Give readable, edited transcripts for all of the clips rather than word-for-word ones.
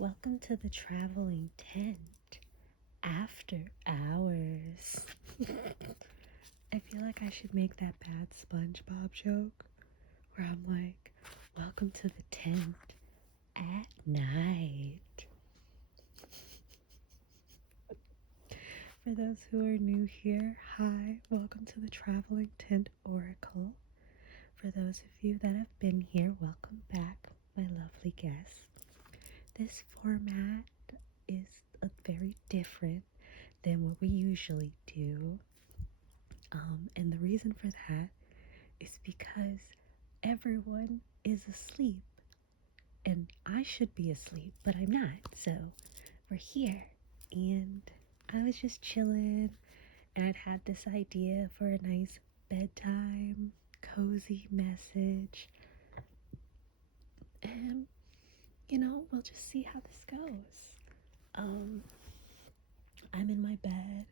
Welcome to the traveling tent after hours. I feel like I should make that bad SpongeBob joke where I'm like, welcome to the tent at night. For those who are new here, hi, welcome to the Traveling Tent Oracle. For those of you that have been here, welcome back, my lovely guests. This format is very different than what we usually do. And the reason for that is because everyone is asleep. And I should be asleep, but I'm not. So we're here. And I was just chilling, and I'd had this idea for a nice bedtime, cozy message. And, we'll just see how this goes. I'm in my bed,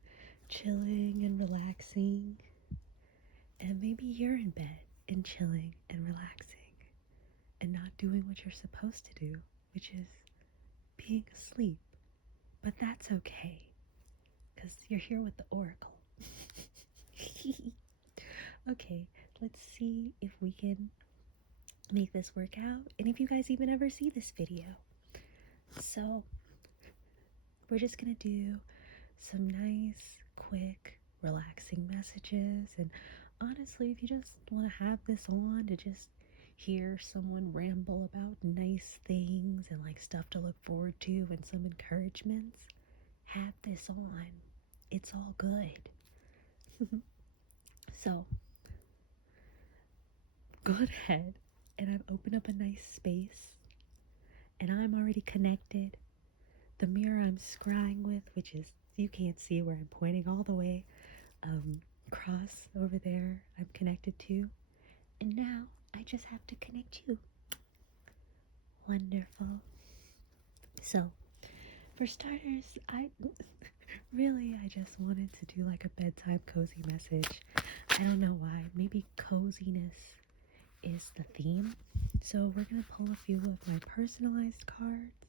chilling and relaxing. And maybe you're in bed and chilling and relaxing and not doing what you're supposed to do, which is being asleep. But that's okay, because you're here with the Oracle. Okay, let's see if we can make this work out, and if you guys even ever see this video. So, we're just gonna do some nice, quick, relaxing messages, and honestly, if you just want to have this on to just hear someone ramble about nice things and like stuff to look forward to and some encouragements, have this on. It's all good. So, go ahead, and I've opened up a nice space, and I'm already connected. The mirror I'm scrying with, which is, you can't see where I'm pointing all the way, across over there, I'm connected to. And now I just have to connect you. Wonderful. So, for starters, I just wanted to do like a bedtime cozy message. I don't know why. Maybe coziness is the theme. So we're going to pull a few of my personalized cards,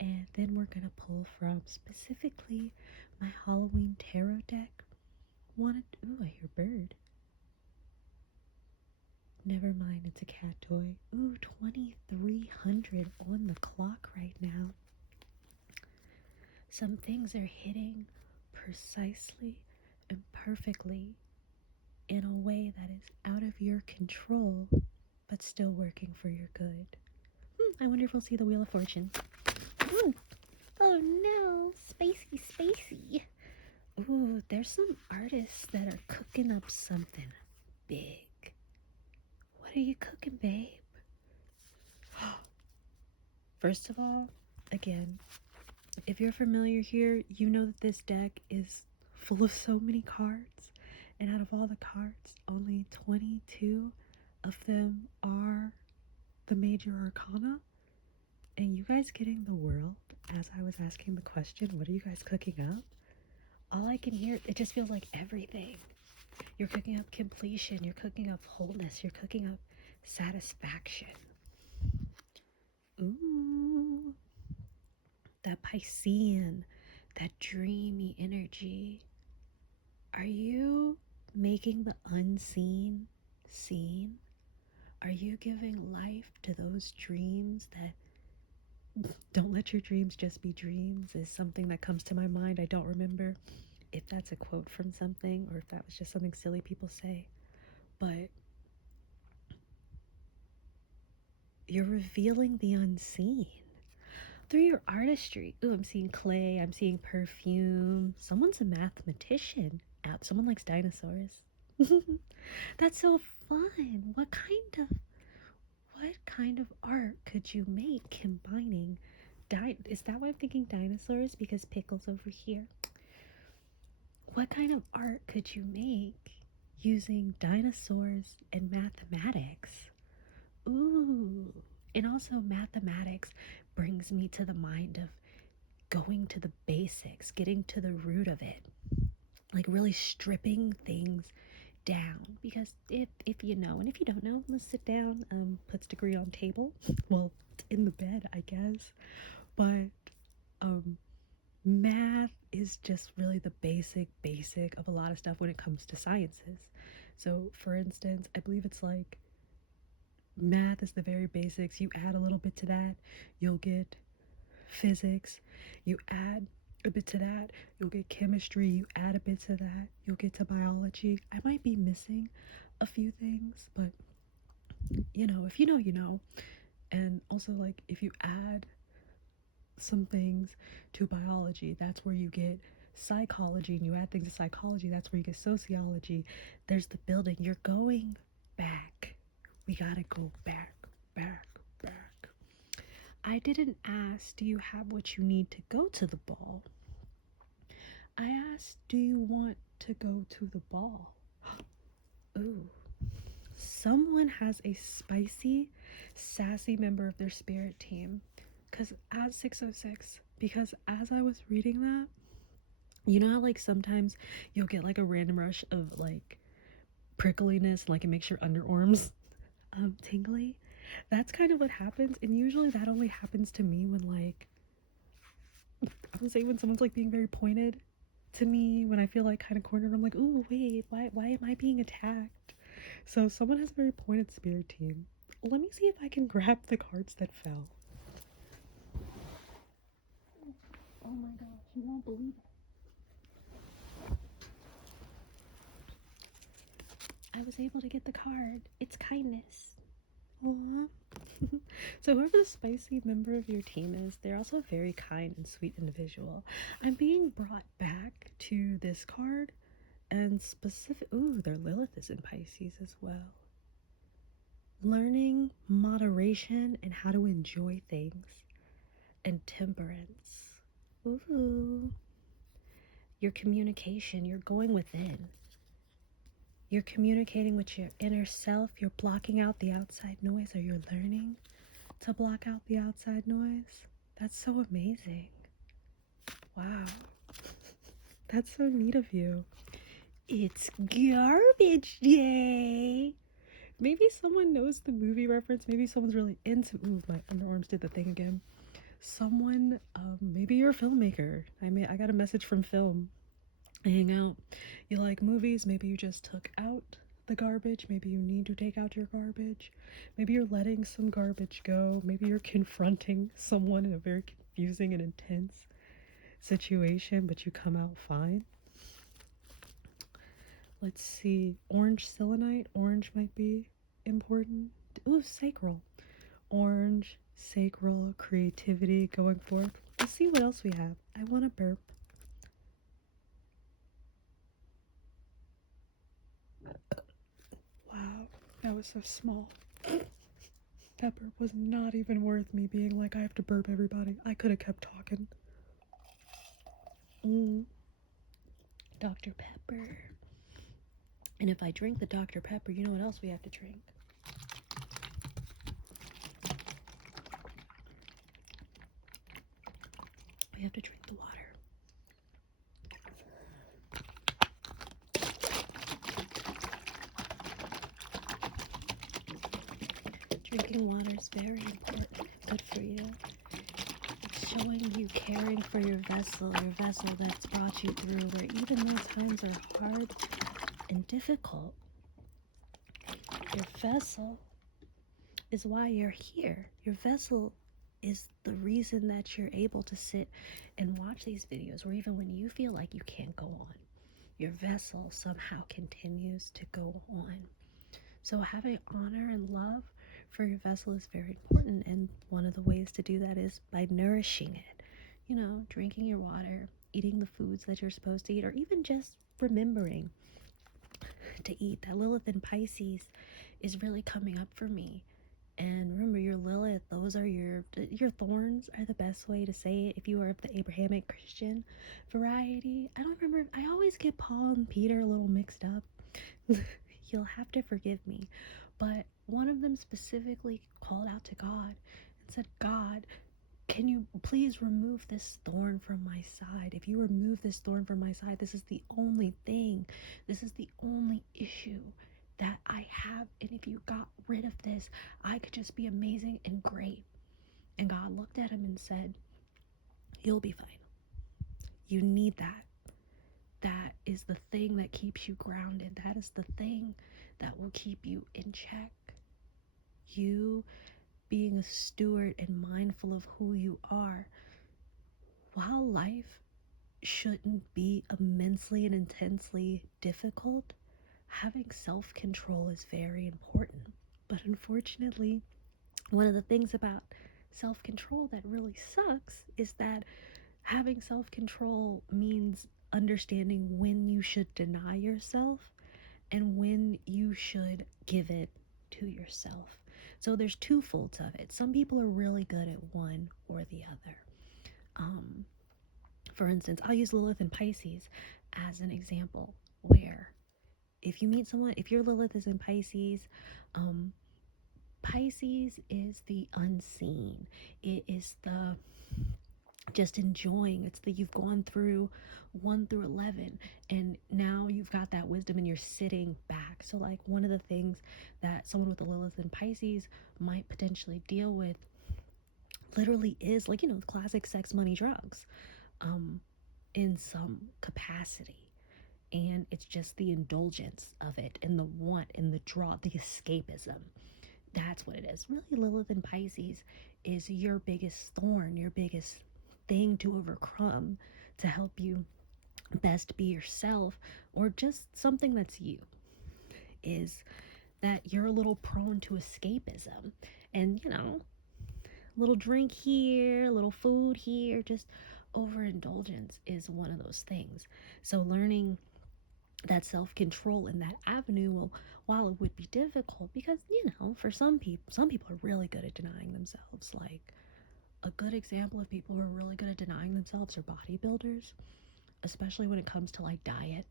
and then we're going to pull from specifically my Halloween tarot deck. Ooh, I hear bird. Never mind, it's a cat toy. Ooh, 2300 on the clock right now. Some things are hitting precisely and perfectly in a way that is out of your control, but still working for your good. I wonder if we'll see the Wheel of Fortune. Ooh. Oh no, spacey. Ooh, there's some artists that are cooking up something big. What are you cooking, babe? First of all, again, if you're familiar here, you know that this deck is full of so many cards, and out of all the cards, only 22 of them are the major arcana. And you guys getting the world as I was asking the question, what are you guys cooking up? All I can hear, it just feels like everything. You're cooking up completion, you're cooking up wholeness, you're cooking up satisfaction. Ooh, that Piscean, that dreamy energy. Are you making the unseen seen? Are you giving life to those dreams that don't let your dreams just be dreams? Is something that comes to my mind. I don't remember if that's a quote from something or if that was just something silly people say, but you're revealing the unseen through your artistry. Ooh, I'm seeing clay, I'm seeing perfume. Someone's a mathematician. Someone likes dinosaurs. That's so fun. What kind of art could you make combining is that why I'm thinking dinosaurs? Because pickles over here. What kind of art could you make using dinosaurs and mathematics? Ooh. And also mathematics brings me to the mind of going to the basics, getting to the root of it. Like really stripping things down. Because if you know, and if you don't know, let's sit down, puts degree on table. Well, in the bed, I guess. But math is just really the basic of a lot of stuff when it comes to sciences. So, for instance, I believe it's like math is the very basics. You add a little bit to that, you'll get physics. You add a bit to that, you'll get chemistry. You add a bit to that, you'll get to biology. I might be missing a few things, but if you know, you know. And also, like, if you add some things to biology, that's where you get psychology, and you add things to psychology, that's where you get sociology. There's the building. You're going back. We gotta go back, back, back. I didn't ask, do you have what you need to go to the ball? I asked, do you want to go to the ball? Ooh. Someone has a spicy, sassy member of their spirit team. Because at 606, because as I was reading that, you know how like sometimes you'll get like a random rush of like prickliness, like it makes your underarms tingly? That's kind of what happens, and usually that only happens to me when like I would say when someone's like being very pointed to me, when I feel like kind of cornered. I'm like, ooh, wait, why am I being attacked? So someone has a very pointed spirit team. Let me see if I can grab the cards that fell. Oh my gosh, you won't believe it. I was able to get the card. It's kindness. Aww. So whoever the spicy member of your team is, they're also a very kind and sweet individual. I'm being brought back to this card, and their Lilith is in Pisces as well. Learning moderation and how to enjoy things, and temperance. Ooh. Your communication, you're going within. You're communicating with your inner self. You're blocking out the outside noise, or you're learning to block out the outside noise. That's so amazing. Wow. That's so neat of you. It's garbage day. Maybe someone knows the movie reference. Maybe someone's really into... Ooh, my underarms did the thing again. Someone, maybe you're a filmmaker. I got a message from film. I hang out. You like movies. Maybe you just took out the garbage. Maybe you need to take out your garbage. Maybe you're letting some garbage go. Maybe you're confronting someone in a very confusing and intense situation, but you come out fine. Let's see. Orange selenite. Orange might be important. Ooh, sacral. Orange, sacral, creativity going forth. Let's see what else we have. I want to burp. Wow, that was so small. That burp was not even worth me being like, I have to burp everybody. I could have kept talking. Dr. Pepper. And if I drink the Dr. Pepper, you know what else we have to drink? We have to drink the water. Drinking water is very important. Good for you. It's showing you caring for your vessel that's brought you through, where even though times are hard and difficult, your vessel is why you're here. Your vessel is the reason that you're able to sit and watch these videos, or even when you feel like you can't go on, your vessel somehow continues to go on. So having honor and love for your vessel is very important, and one of the ways to do that is by nourishing it. Drinking your water, eating the foods that you're supposed to eat, or even just remembering to eat. That Lilith in Pisces is really coming up for me. And remember, your Lilith, those are your thorns, are the best way to say it if you are of the Abrahamic Christian variety. I don't remember. I always get Paul and Peter a little mixed up. You'll have to forgive me. But one of them specifically called out to God and said, God, can you please remove this thorn from my side? If you remove this thorn from my side, this is the only thing. This is the only issue that I have. And if you got rid of this, I could just be amazing and great. And God looked at him and said, You'll be fine. You need that. That is the thing that keeps you grounded. That is the thing that will keep you in check. You being a steward and mindful of who you are, while life shouldn't be immensely and intensely difficult, having self control is very important. But unfortunately, one of the things about self control that really sucks is that having self control means understanding when you should deny yourself and when you should give it to yourself. So there's two folds of it. Some people are really good at one or the other. Um, for instance, I'll use Lilith and Pisces as an example where if you meet someone, if your Lilith is in Pisces, um, Pisces is the unseen. It is the just enjoying. It's the you've gone through 1 through 11 and now you've got that wisdom and you're sitting back. So like one of the things that someone with a Lilith in Pisces might potentially deal with literally is like, the classic sex, money, drugs, in some capacity. And it's just the indulgence of it and the want and the draw, the escapism. That's what it is. Really, Lilith in Pisces is your biggest thorn, your biggest thing to overcome to help you best be yourself, or just something that's you, is that you're a little prone to escapism. And, little drink here, little food here, just overindulgence is one of those things. So learning that self-control in that avenue will, while it would be difficult, because for some people are really good at denying themselves. Like a good example of people who are really good at denying themselves are bodybuilders, especially when it comes to like diet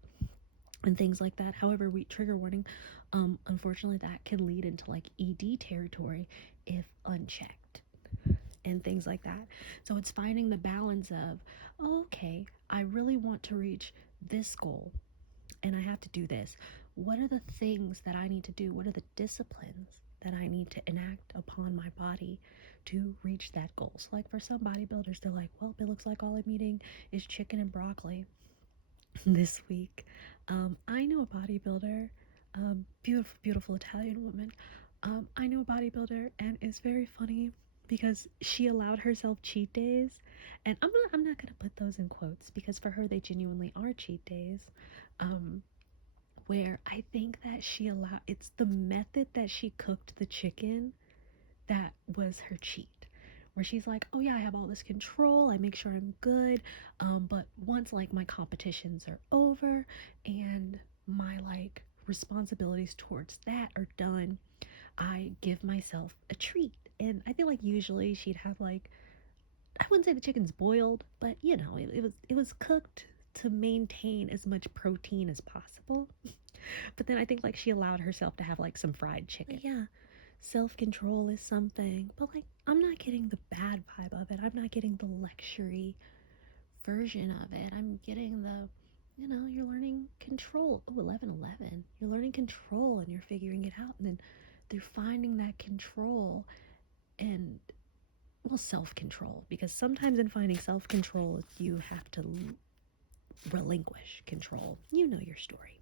and things like that. However, we trigger warning, unfortunately that can lead into like ED territory if unchecked and things like that. So it's finding the balance of, okay, I really want to reach this goal and I have to do this. What are the things that I need to do? What are the disciplines that I need to enact upon my body to reach that goal? So like for some bodybuilders, they're like, well, it looks like all I'm eating is chicken and broccoli this week. I know a bodybuilder, beautiful, beautiful Italian woman. I know a bodybuilder, and it's very funny because she allowed herself cheat days, and I'm not gonna put those in quotes because for her they genuinely are cheat days. Where I think that it's the method that she cooked the chicken that was her cheat. Where she's like, oh yeah, I have all this control, I make sure I'm good, but once like my competitions are over and my like responsibilities towards that are done, I give myself a treat. And I feel like usually she'd have like, I wouldn't say the chicken's boiled, but it was cooked to maintain as much protein as possible. But then I think like she allowed herself to have like some fried chicken. But yeah, self-control is something, but like I'm not getting the bad vibe of it. I'm not getting the luxury version of it. I'm getting the, you're learning control. Oh, 11:11. You're learning control and you're figuring it out. And then through finding that control and, well, self-control, because sometimes in finding self-control, you have to relinquish control. You know your story.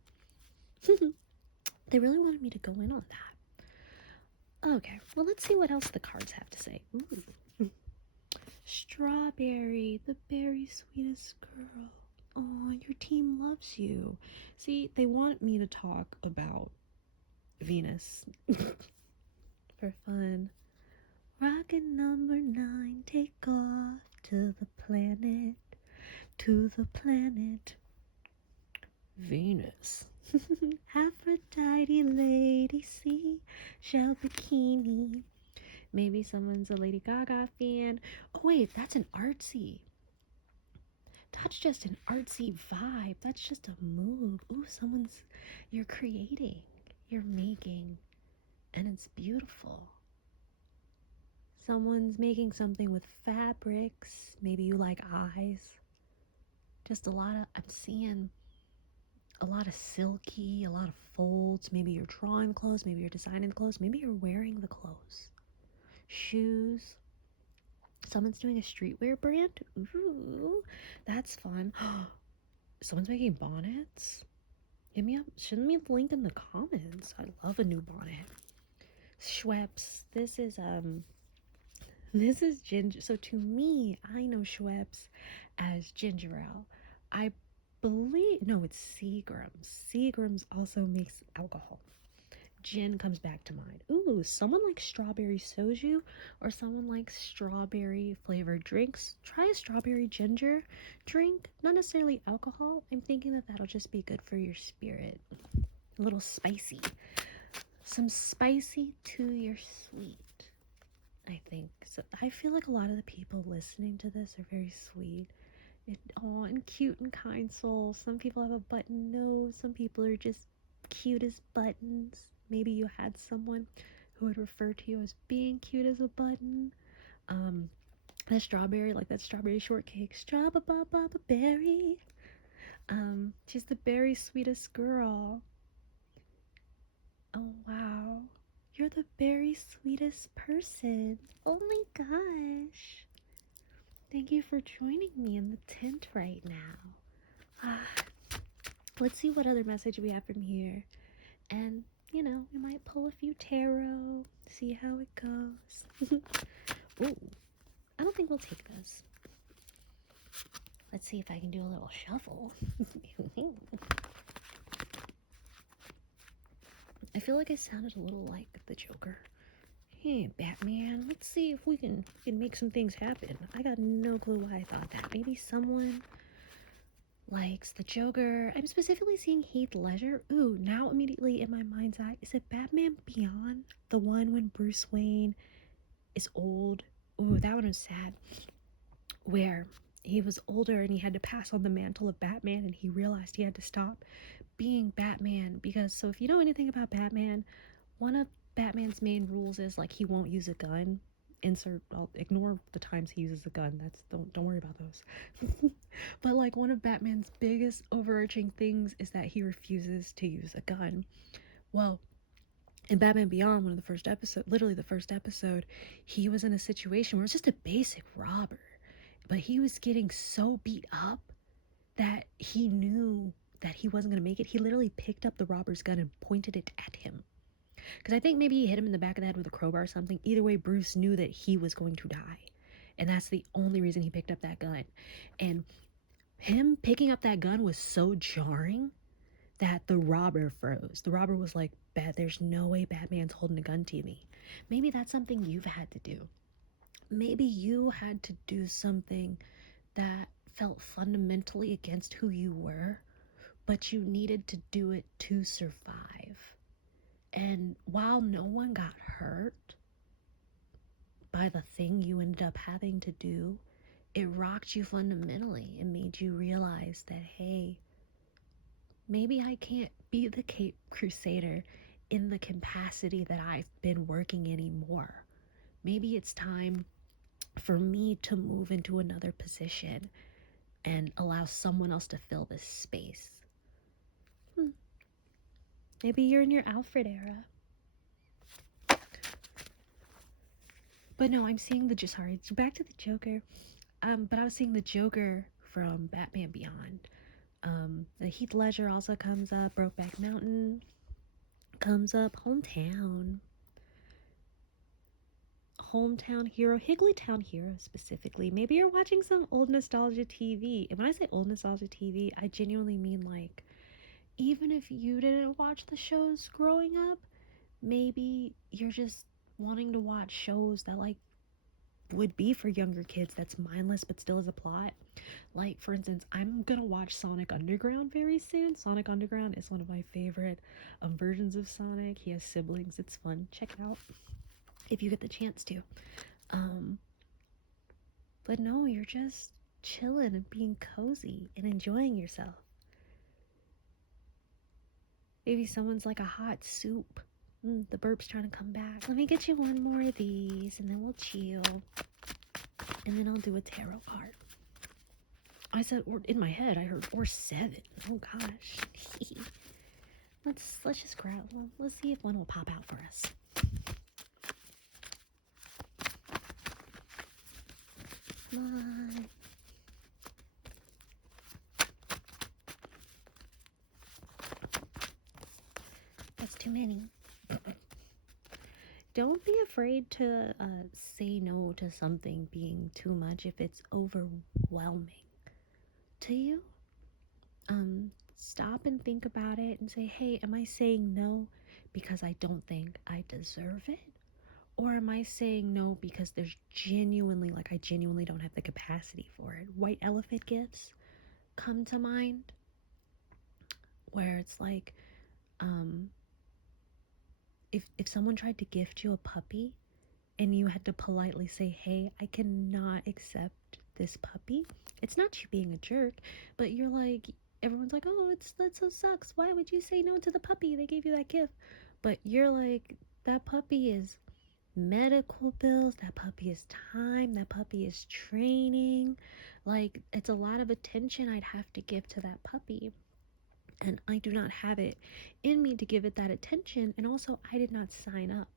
They really wanted me to go in on that. Okay, well, let's see what else the cards have to say. Ooh. Strawberry, the berry sweetest girl. Oh, your team loves you. See, they want me to talk about Venus for fun. Rocket number 9, take off to the planet, Venus. Aphrodite, lady, sea, shell bikini. Maybe someone's a Lady Gaga fan. Oh wait, that's an artsy. That's just an artsy vibe. That's just a move. Ooh, you're creating, you're making, and it's beautiful. Someone's making something with fabrics. Maybe you like eyes. I'm seeing a lot of silky, a lot of folds. Maybe you're drawing clothes, maybe you're designing clothes, maybe you're wearing the clothes. Shoes. Someone's doing a streetwear brand. Ooh, that's fun. Someone's making bonnets. Hit me up. Send me the link in the comments. I love a new bonnet. Schweppes. This is ginger. So to me, I know Schweppes as ginger ale. I believe, no, it's Seagram's. Seagram's also makes alcohol. Gin comes back to mind. Ooh, someone likes strawberry soju or someone likes strawberry flavored drinks. Try a strawberry ginger drink. Not necessarily alcohol. I'm thinking that that'll just be good for your spirit. A little spicy. Some spicy to your sweet, I think. So I feel like a lot of the people listening to this are very sweet and cute and kind souls. Some people have a button nose. Some people are just cute as buttons. Maybe you had someone who would refer to you as being cute as a button. That strawberry, like that strawberry shortcake. Strawberry. She's the very sweetest girl. Oh wow. You're the very sweetest person. Oh my gosh. Thank you for joining me in the tent right now. Let's see what other message we have from here. And, you know, we might pull a few tarot, see how it goes. Ooh, I don't think we'll take this. Let's see if I can do a little shuffle. I feel like I sounded a little like the Joker. Hey, Batman, let's see if we can make some things happen. I got no clue why I thought that. Maybe someone likes the Joker. I'm specifically seeing Heath Ledger. Ooh, now immediately in my mind's eye, is it Batman Beyond? The one when Bruce Wayne is old? Ooh, that one was sad. Where he was older and he had to pass on the mantle of Batman and he realized he had to stop being Batman because, so if you know anything about Batman, one of Batman's main rules is like he won't use a gun. I'll ignore the times he uses a gun. Don't worry about those. But like one of Batman's biggest overarching things is that he refuses to use a gun. Well, in Batman Beyond, one of the first episode, literally the first episode, he was in a situation where it was just a basic robber, but he was getting so beat up that he knew that he wasn't going to make it. He literally picked up the robber's gun and pointed it at him. Because I think maybe he hit him in the back of the head with a crowbar or something. Either way, Bruce knew that he was going to die. And that's the only reason he picked up that gun. And him picking up that gun was so jarring that the robber froze. The robber was like, there's no way Batman's holding a gun to me. Maybe that's something you've had to do. Maybe you had to do something that felt fundamentally against who you were, but you needed to do it to survive. And while no one got hurt by the thing you ended up having to do, it rocked you fundamentally and made you realize that, hey, maybe I can't be the Cape Crusader in the capacity that I've been working anymore. Maybe it's time for me to move into another position and allow someone else to fill this space. Maybe you're in your Alfred era. But no, I'm seeing sorry, back to the Joker. But I was seeing the Joker from Batman Beyond. The Heath Ledger also comes up. Brokeback Mountain comes up. Hometown Hero, Higglytown Hero specifically. Maybe you're watching some old nostalgia TV. And when I say old nostalgia TV, I genuinely mean like, even if you didn't watch the shows growing up, maybe you're just wanting to watch shows that like would be for younger kids that's mindless but still has a plot. Like, for instance, I'm gonna watch Sonic Underground very soon. Sonic Underground is one of my favorite versions of Sonic. He has siblings. It's fun. Check it out if you get the chance to. But no, you're just chilling and being cozy and enjoying yourself. Maybe someone's like a hot soup. The burp's trying to come back. Let me get you one more of these and then we'll chill. And then I'll do a tarot card. I said, or in my head, I heard or 7. Oh gosh. Let's just grab one. Let's see if one will pop out for us. on. That's too many. Don't be afraid to say no to something being too much if it's overwhelming to you. Stop and think about it and say, hey, am I saying no because I don't think I deserve it? Or am I saying no because there's genuinely, like, I genuinely don't have the capacity for it? White elephant gifts come to mind, where it's like, if someone tried to gift you a puppy and you had to politely say, hey, I cannot accept this puppy. It's not you being a jerk, but you're like, everyone's like, oh, that so sucks. Why would you say no to the puppy? They gave you that gift. But you're like, that puppy is medical bills, that puppy is time, that puppy is training. Like, it's a lot of attention I'd have to give to that puppy. And I do not have it in me to give it that attention. And also, I did not sign up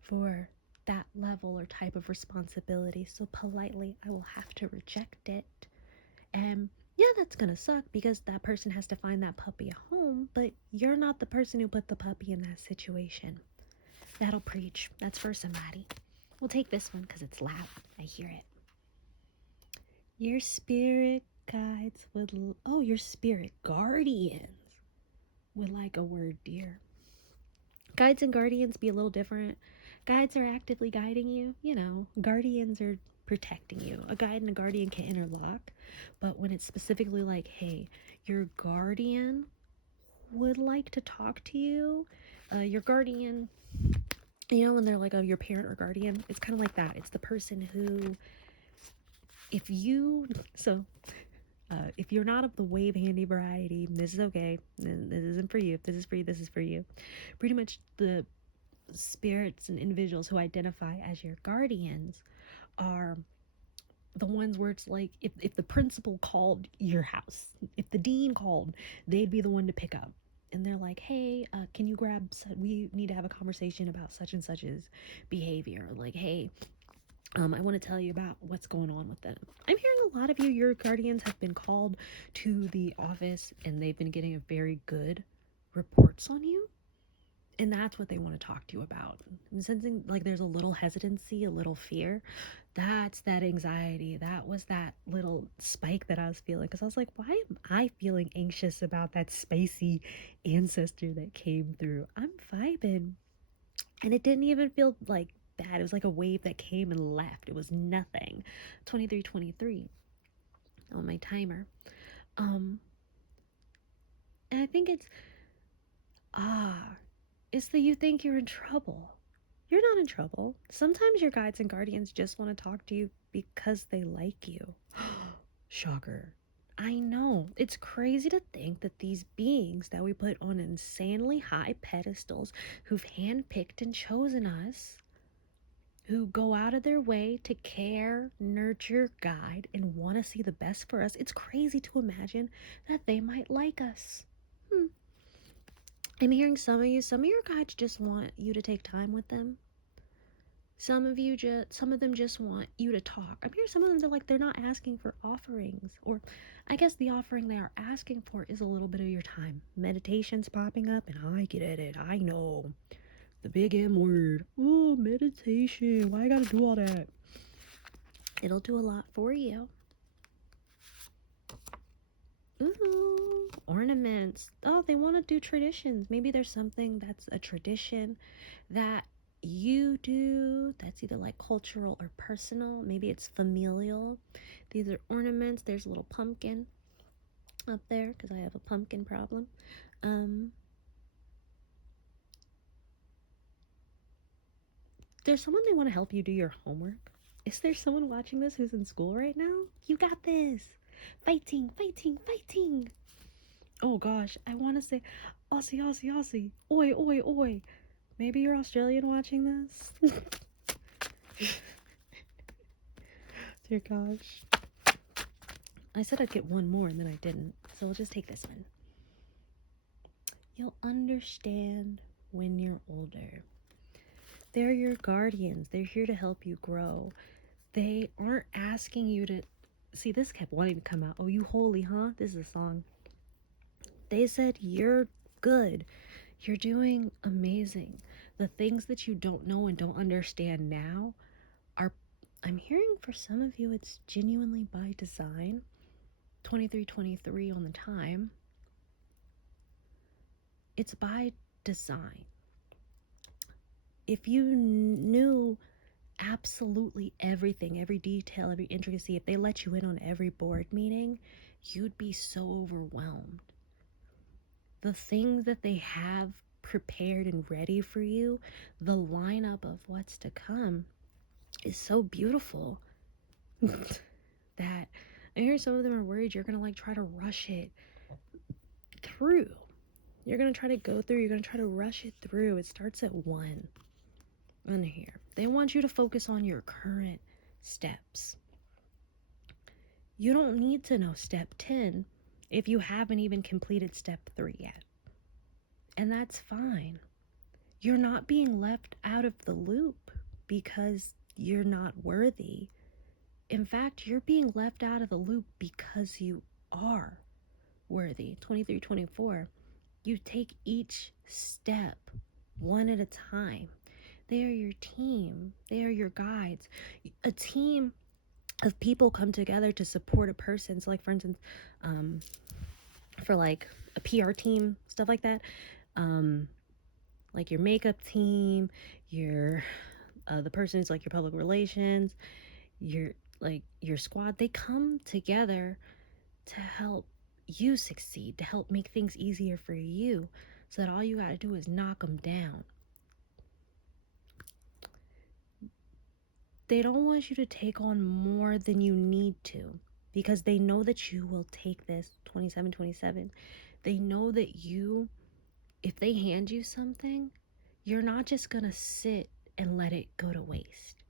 for that level or type of responsibility. So politely, I will have to reject it. And yeah, that's gonna suck because that person has to find that puppy a home, but you're not the person who put the puppy in that situation. That'll preach. That's for somebody. We'll take this one because it's loud. I hear it. Your spirit guides would... Oh, your spirit guardians would like a word, dear. Guides and guardians be a little different. Guides are actively guiding you. You know, guardians are protecting you. A guide and a guardian can interlock. But when it's specifically like, hey, your guardian would like to talk to you, your guardian... You know, when they're like, oh, your parent or guardian, it's kind of like that. It's the person who, if you, so, if you're not of the wave handy variety, this is okay. This isn't for you. If this is for you, this is for you. Pretty much the spirits and individuals who identify as your guardians are the ones where it's like, if the principal called your house, if the dean called, they'd be the one to pick up. And they're like, hey, can you grab, we need to have a conversation about such and such's behavior. Like, hey, I want to tell you about what's going on with them. I'm hearing a lot of you, your guardians have been called to the office and they've been getting a very good reports on you. And that's what they want to talk to you about. I'm sensing like there's a little hesitancy, a little fear. That's that anxiety. That was that little spike that I was feeling. Because I was like, why am I feeling anxious about that spacey ancestor that came through? I'm vibing. And it didn't even feel like bad. It was like a wave that came and left. It was nothing. 2323 on my timer. And I think it's that you think you're in trouble. You're not in trouble. Sometimes your guides and guardians just want to talk to you because they like you. Shocker. I know. It's crazy to think that these beings that we put on insanely high pedestals, who've handpicked and chosen us, who go out of their way to care, nurture, guide, and want to see the best for us, it's crazy to imagine that they might like us. I'm hearing some of your guides just want you to take time with them. Some of them just want you to talk. I'm hearing some of them, they're not asking for offerings. Or I guess the offering they are asking for is a little bit of your time. Meditation's popping up, and I get it. I know. The big M word. Oh, meditation. Why I gotta do all that? It'll do a lot for you. Ooh, ornaments. Oh, they want to do traditions. Maybe there's something that's a tradition that you do that's either like cultural or personal. Maybe it's familial. These are ornaments. There's a little pumpkin up there because I have a pumpkin problem. There's someone they want to help you do your homework. Is there someone watching this who's in school right now? You got this. Fighting, fighting, fighting. Oh gosh, I want to say Aussie, Aussie, Aussie. Oi, oi, oi. Maybe you're Australian watching this? Dear gosh. I said I'd get one more and then I didn't. So we'll just take this one. You'll understand when you're older. They're your guardians. They're here to help you grow. They aren't asking you to see. This kept wanting to come out. Oh, you holy, huh? This is a song. They said you're good. You're doing amazing. The things that you don't know and don't understand now are, I'm hearing for some of you, it's genuinely by design. 2323 on the time. It's by design. If you knew absolutely everything, every detail, every intricacy, if they let you in on every board meeting, you'd be so overwhelmed. The things that they have prepared and ready for you, the lineup of what's to come is so beautiful that I hear some of them are worried you're gonna like try to rush it through. You're gonna try to go through, you're gonna try to rush it through. It starts at 1 on here. They want you to focus on your current steps. You don't need to know step 10 if you haven't even completed step 3 yet. And that's fine. You're not being left out of the loop because you're not worthy. In fact, you're being left out of the loop because you are worthy. 2324. You take each step one at a time. They are your team. They are your guides. A team of people come together to support a person. So, like, for instance, for like a PR team, stuff like that, like your makeup team, your the person who's like your public relations, your squad, they come together to help you succeed, to help make things easier for you, so that all you got to do is knock them down. They don't want you to take on more than you need to, because they know that you will take this 2727. They know that you, if they hand you something, you're not just gonna sit and let it go to waste.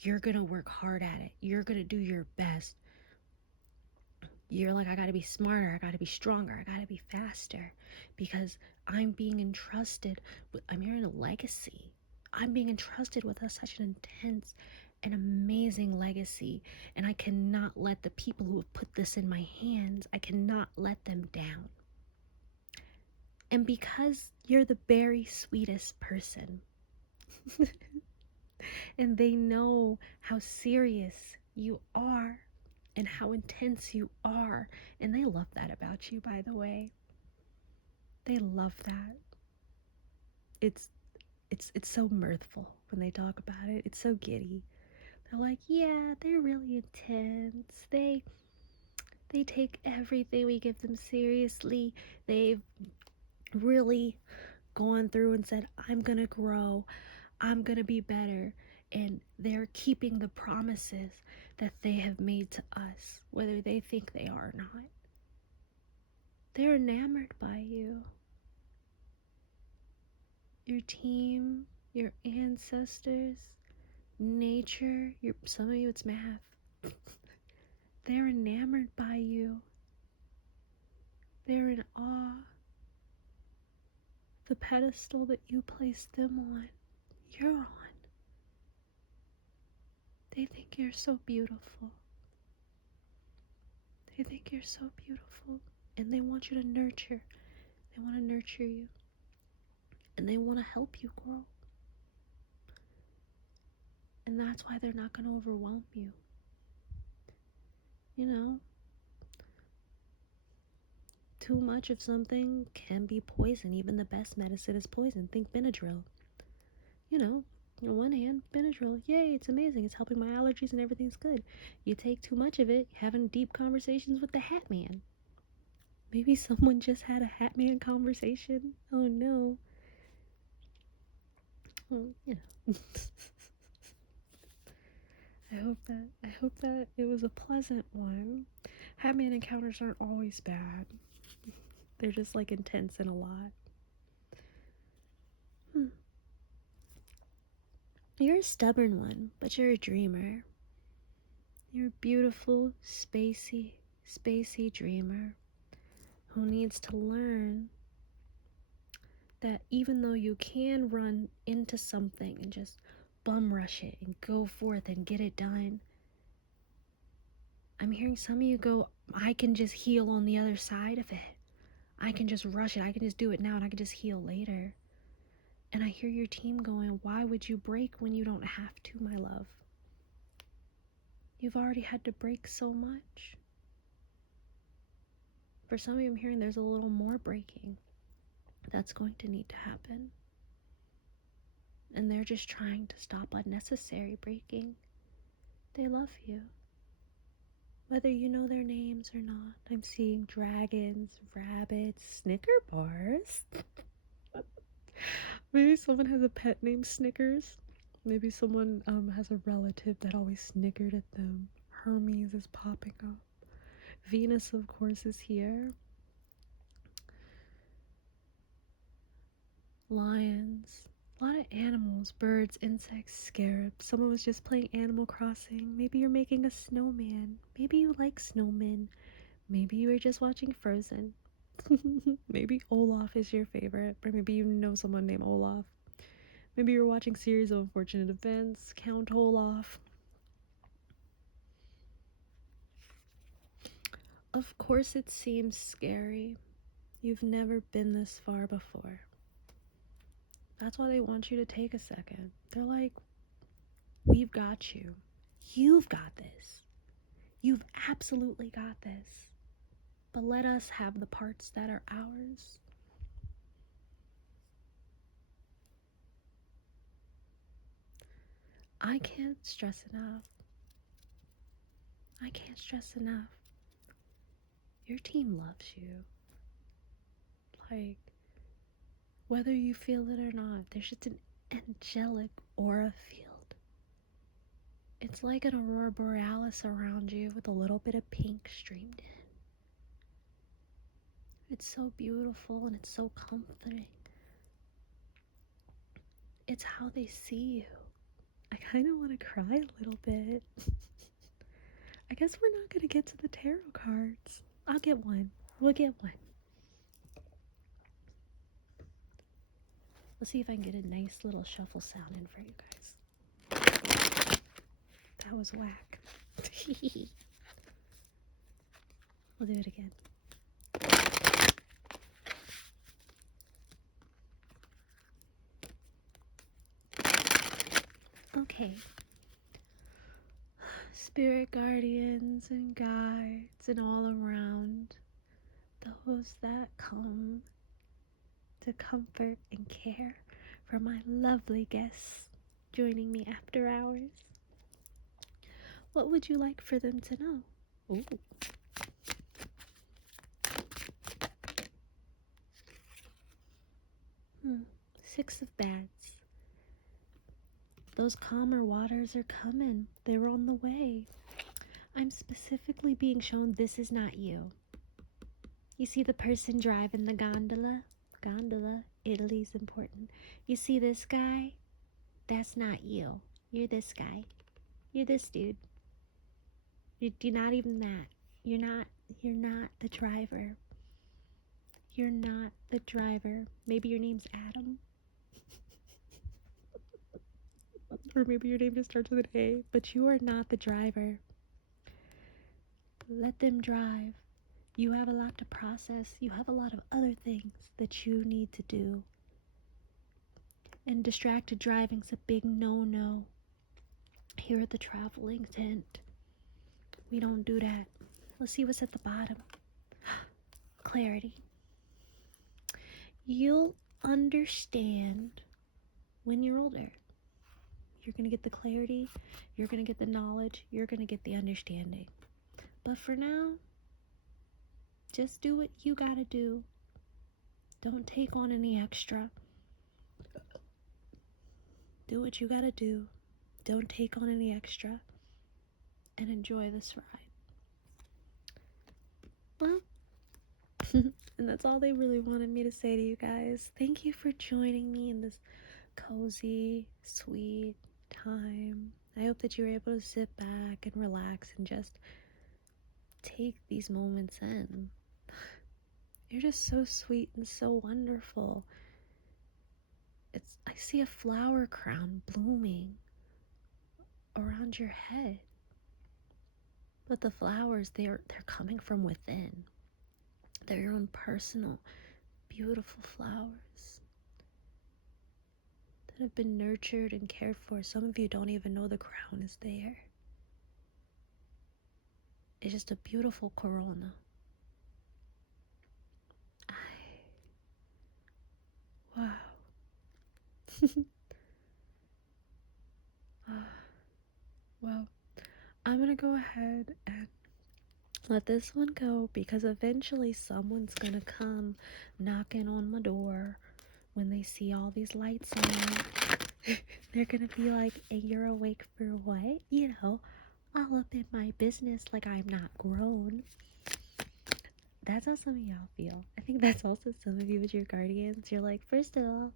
You're gonna work hard at it. You're gonna do your best. You're like, I gotta be smarter, I gotta be stronger, I gotta be faster, because I'm being entrusted with, I'm hearing a legacy. I'm being entrusted with such an intense and amazing legacy, and I cannot let the people who have put this in my hands, I cannot let them down. And because you're the very sweetest person, and they know how serious you are and how intense you are, and they love that about you, by the way. They love that. It's so mirthful when they talk about it. It's so giddy. They're like, yeah, they're really intense. They take everything we give them seriously. They've really gone through and said, I'm gonna grow, I'm gonna be better, and they're keeping the promises that they have made to us, whether they think they are or not. They're enamored by you. Your team, your ancestors, nature, some of you it's math. They're enamored by you. They're in awe. The pedestal that you place them on, you're on. They think you're so beautiful. They think you're so beautiful. And they want you to nurture. They want to nurture you. And they want to help you grow. And that's why they're not going to overwhelm you. You know, too much of something can be poison. Even the best medicine is poison. Think Benadryl. You know, on one hand, Benadryl, yay, it's amazing. It's helping my allergies and everything's good. You take too much of it, having deep conversations with the Hat Man. Maybe someone just had a Hat Man conversation. Oh no. Well, you know. I hope that it was a pleasant one. Hat Man encounters aren't always bad. They're just like intense and a lot. You're a stubborn one, but you're a dreamer. You're a beautiful, spacey dreamer who needs to learn that even though you can run into something and just bum rush it and go forth and get it done, I'm hearing some of you go, I can just heal on the other side of it. I can just rush it. I can just do it now and I can just heal later. And I hear your team going, why would you break when you don't have to, my love? You've already had to break so much. For some of you, I'm hearing there's a little more breaking that's going to need to happen. And they're just trying to stop unnecessary breaking. They love you. Whether you know their names or not. I'm seeing dragons, rabbits, Snicker bars. Maybe someone has a pet named Snickers. Maybe someone has a relative that always snickered at them. Hermes is popping up. Venus, of course, is here. Lions. A lot of animals, birds, insects, scarabs. Someone was just playing Animal Crossing. Maybe you're making a snowman. Maybe you like snowmen. Maybe you were just watching Frozen. Maybe Olaf is your favorite. Or maybe you know someone named Olaf. Maybe you're watching Series of Unfortunate Events. Count Olaf. Of course it seems scary. You've never been this far before. That's why they want you to take a second. They're like, we've got you. You've got this. You've absolutely got this. But let us have the parts that are ours. I can't stress enough. I can't stress enough. Your team loves you. Like, whether you feel it or not, there's just an angelic aura field. It's like an aurora borealis around you with a little bit of pink streamed in. It's so beautiful and it's so comforting. It's how they see you. I kind of want to cry a little bit. I guess we're not going to get to the tarot cards. I'll get one. We'll get one. Let's see if I can get a nice little shuffle sound in for you guys. That was whack. We'll do it again. Okay. Spirit guardians and guides and all around, those that come to comfort and care for my lovely guests joining me after hours. What would you like for them to know? Ooh. Six of Bats. Those calmer waters are coming. They're on the way. I'm specifically being shown this is not you. You see the person driving the gondola? Gondola, Italy's important. You see this guy? That's not you. You're this guy. You're this dude. You're not even that. You're not the driver. You're not the driver. Maybe your name's Adam. Or maybe your name just starts with an A. But you are not the driver. Let them drive. You have a lot to process. You have a lot of other things that you need to do. And distracted driving's a big no-no. Here at the traveling tent, we don't do that. Let's see what's at the bottom. Clarity. You'll understand when you're older. You're going to get the clarity, you're going to get the knowledge, you're going to get the understanding. But for now, just do what you got to do. Don't take on any extra. Do what you got to do. Don't take on any extra. And enjoy this ride. Well, and that's all they really wanted me to say to you guys. Thank you for joining me in this cozy, sweet time. I hope that you were able to sit back and relax and just take these moments in. You're just so sweet and so wonderful. I see a flower crown blooming around your head. But the flowers, they're coming from within. They're your own personal, beautiful flowers that have been nurtured and cared for. Some of you don't even know the crown is there. It's just a beautiful corona. Wow. Well, I'm gonna go ahead and let this one go because eventually someone's gonna come knocking on my door when they see all these lights on. They're gonna be like, "And you're awake for what? You know, all up in my business like I'm not grown." That's how some of y'all feel. I think that's also some of you with your guardians. You're like, first of all,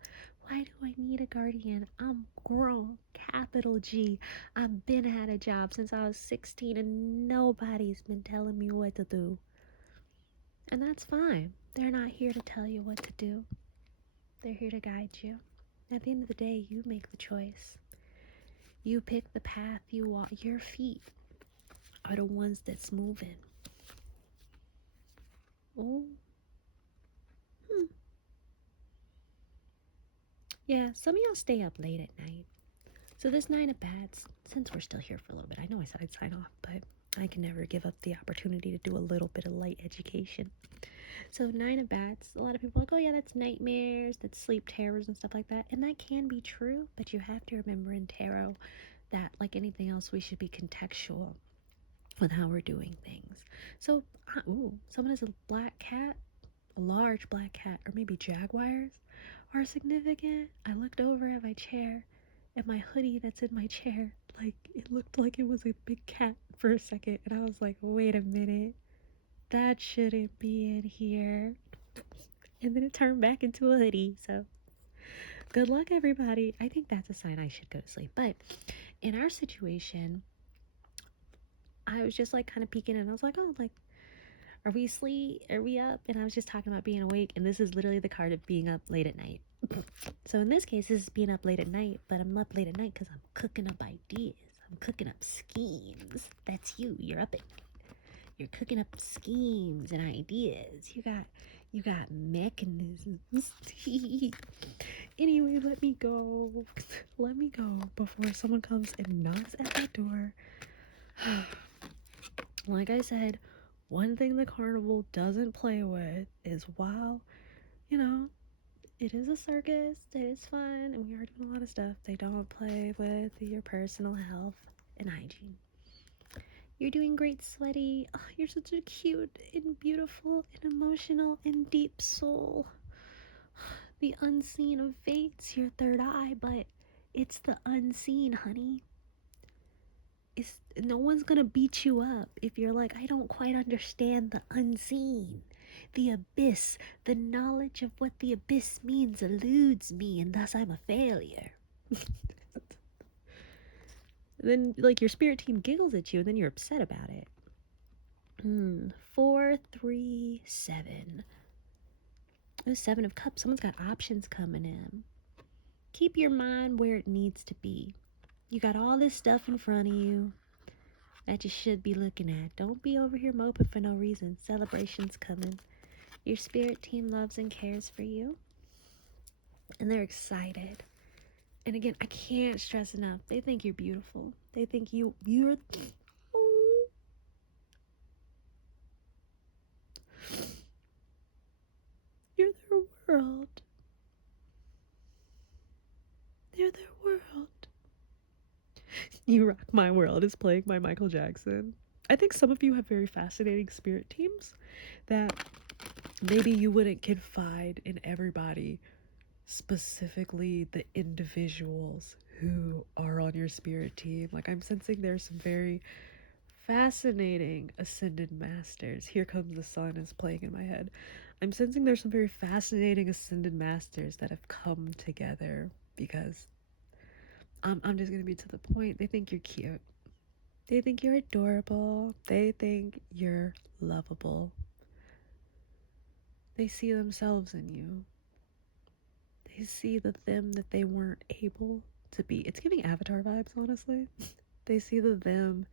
why do I need a guardian? I'm grown, capital G. I've been had a job since I was 16 and nobody's been telling me what to do. And that's fine. They're not here to tell you what to do. They're here to guide you. At the end of the day, you make the choice. You pick the path you walk. Your feet are the ones that's moving. Oh. Yeah, some of y'all stay up late at night. So this nine of bats, since we're still here for a little bit, I know I said I'd sign off, but I can never give up the opportunity to do a little bit of light education. So nine of bats, a lot of people are like, oh yeah, that's nightmares, that's sleep terrors and stuff like that. And that can be true, but you have to remember in tarot that, like anything else, we should be contextual with how we're doing things. So, someone has a black cat, a large black cat, or maybe jaguars are significant. I looked over at my chair, and my hoodie that's in my chair, like, it looked like it was a big cat for a second, and I was like, wait a minute, that shouldn't be in here. And then it turned back into a hoodie, so good luck, everybody. I think that's a sign I should go to sleep. But in our situation, I was just like kind of peeking, and I was like, oh, like, are we asleep? Are we up? And I was just talking about being awake, and this is literally the card of being up late at night. So in this case, this is being up late at night, but I'm up late at night because I'm cooking up ideas. I'm cooking up schemes. That's you. You're up at, you're cooking up schemes and ideas. You got mechanisms. Anyway, let me go. Let me go before someone comes and knocks at my door. Like I said, one thing the carnival doesn't play with is, while, you know, it is a circus, it is fun, and we are doing a lot of stuff, they don't play with your personal health and hygiene. You're doing great, sweaty. Oh, you're such a cute and beautiful and emotional and deep soul. The unseen evades your third eye, but it's the unseen, honey. No one's gonna beat you up if you're like, I don't quite understand the unseen. The abyss, the knowledge of what the abyss means eludes me, and thus I'm a failure. Then, like, your spirit team giggles at you, and then you're upset about it. 4, 3, 7. Oh, 7 of Cups. Someone's got options coming in. Keep your mind where it needs to be. You got all this stuff in front of you that you should be looking at. Don't be over here moping for no reason. Celebration's coming. Your spirit team loves and cares for you, and they're excited. And again, I can't stress enough, they think you're beautiful. They think you're oh, you're their world. They're their world. You Rock My World is playing by Michael Jackson. I think some of you have very fascinating spirit teams that maybe you wouldn't confide in everybody, specifically the individuals who are on your spirit team. Like, I'm sensing there's some very fascinating ascended masters. Here Comes the Sun is playing in my head. I'm sensing there's some very fascinating ascended masters that have come together because I'm just gonna be to the point. They think you're cute. They think you're adorable. They think you're lovable. They see themselves in you. They see the them that they weren't able to be. It's giving Avatar vibes, honestly. They see the them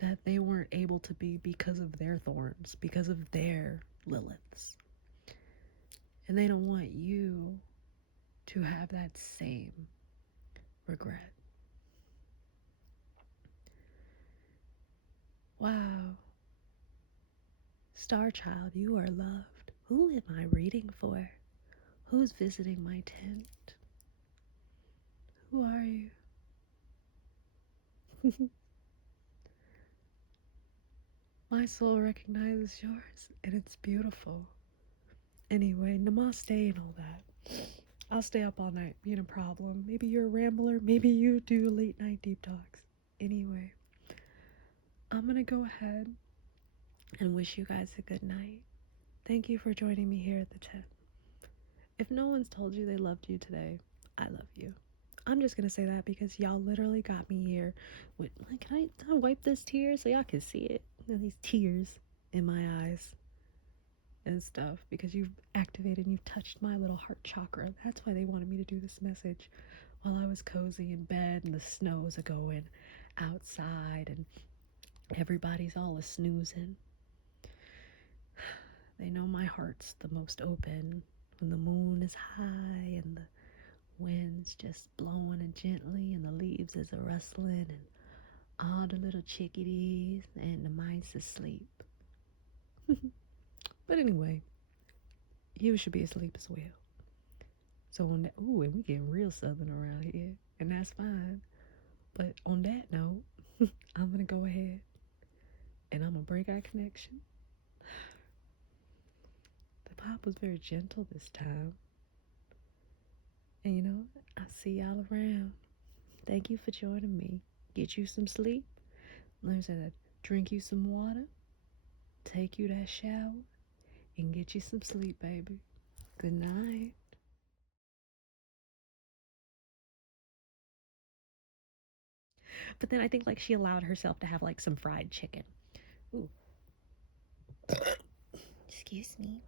that they weren't able to be because of their thorns, because of their Liliths. And they don't want you to have that same regret. Wow. Star Child, you are loved. Who am I reading for? Who's visiting my tent? Who are you? My soul recognizes yours, and it's beautiful. Anyway, namaste and all that. I'll stay up all night being a problem. Maybe you're a rambler. Maybe you do late night deep talks. Anyway, I'm gonna go ahead and wish you guys a good night. Thank you for joining me here at the tent. If no one's told you they loved you today, I love you. I'm just gonna say that because y'all literally got me here with, like, can I wipe this tear so y'all can see it? You know, these tears in my eyes and stuff, because you've activated and you've touched my little heart chakra. That's why they wanted me to do this message while I was cozy in bed and the snow's a going outside and everybody's all a snoozing. They know my heart's the most open when the moon is high and the wind's just blowing and gently and the leaves is a rustling and all the little chickadees and the mice asleep. But anyway, you should be asleep as well. So on that, ooh, and we getting real southern around here, and that's fine. But on that note, I'm gonna go ahead and I'm gonna break our connection. The pop was very gentle this time. And you know, I'll see y'all around. Thank you for joining me. Get you some sleep. Learn to drink you some water. Take you that shower. And get you some sleep, baby. Good night. But then I think like she allowed herself to have like some fried chicken. Ooh. Excuse me.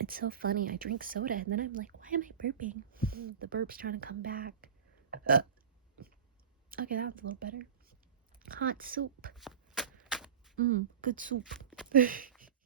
It's so funny. I drink soda and then I'm like, why am I burping? The burp's trying to come back. Okay, that one's a little better. Hot soup. Good soup.